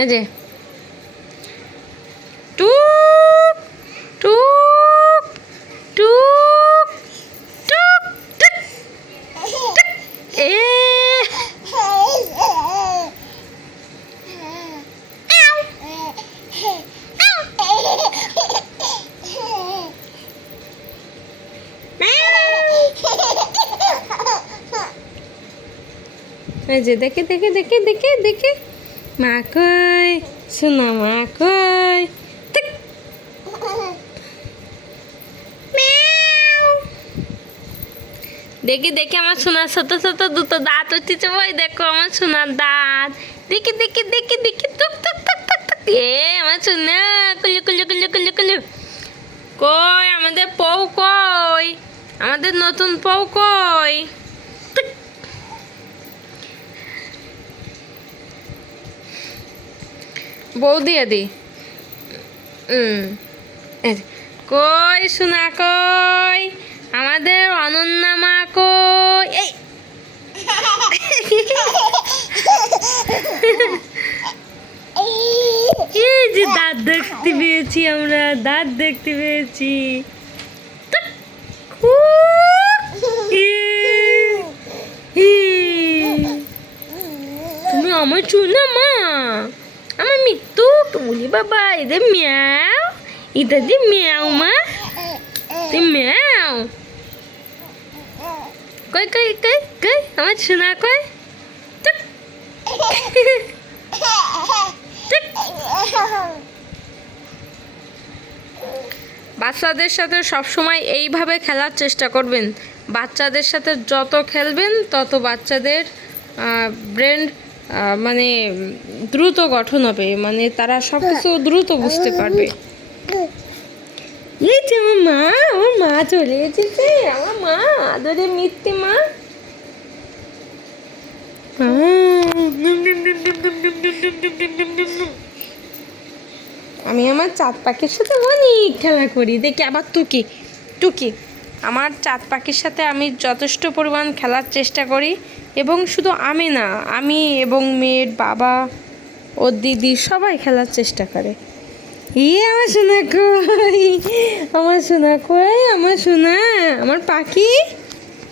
এই যে টুক টুক টুক টুক টুক টুক। এ এই যে দেখে দেখে দেখে দেখে দেখে মা কই শোনা মা কই টিক। দেখি দেখি আমার সোনার ছোট ছোট দুটো দাঁত উঠেছে, ওই দেখো আমার সোনার দাঁত। দেখি দেখি দেখি দেখি টুক টুক টুক টুক টুক। এ আমার সোনা কুলু কুলু কুলু কুলু কুলু। কই আমাদের পৌ কই, আমাদের নতুন পৌ কই? বৌদি আদি কই সোনা কই, আমাদের অনন্যা মা কই? এই এই যে দাঁত দেখতে পেয়েছি, আমরা দাঁত দেখতে পেয়েছি। তুমি আমার সোনা মা, আমার মৃত্যু বলি বাবা, এদের মিয়াও, এটা দিয়ে মিয়াও মা, তুই মিয়াও। কই কই কই কই আমার সোনা কই? বাচ্চাদের সাথে সবসময় এইভাবে খেলার চেষ্টা করবেন। বাচ্চাদের সাথে যত খেলবেন তত বাচ্চাদের ব্রেন মানে দ্রুত গঠন হবে, মানে তারা সব কিছু দ্রুত বুঝতে পারবে। এই যে আমার মা চলে এসেছে, আমার মা আদরে মিথ্যে মা। আমি আমার চাঁদ পাখির সাথে অনেক খেলা করি। দেখি আবার টুকি টুকি। আমার চাঁদ পাখির সাথে আমি যথেষ্ট পরিমাণ খেলার চেষ্টা করি, এবং শুধু আমি না, আমি এবং মেয়ের বাবা, ওর দিদি সবাই খেলার চেষ্টা করে। আমার সোনা কই, আমার সোনা কই, আমার সোনা, আমার পাখি।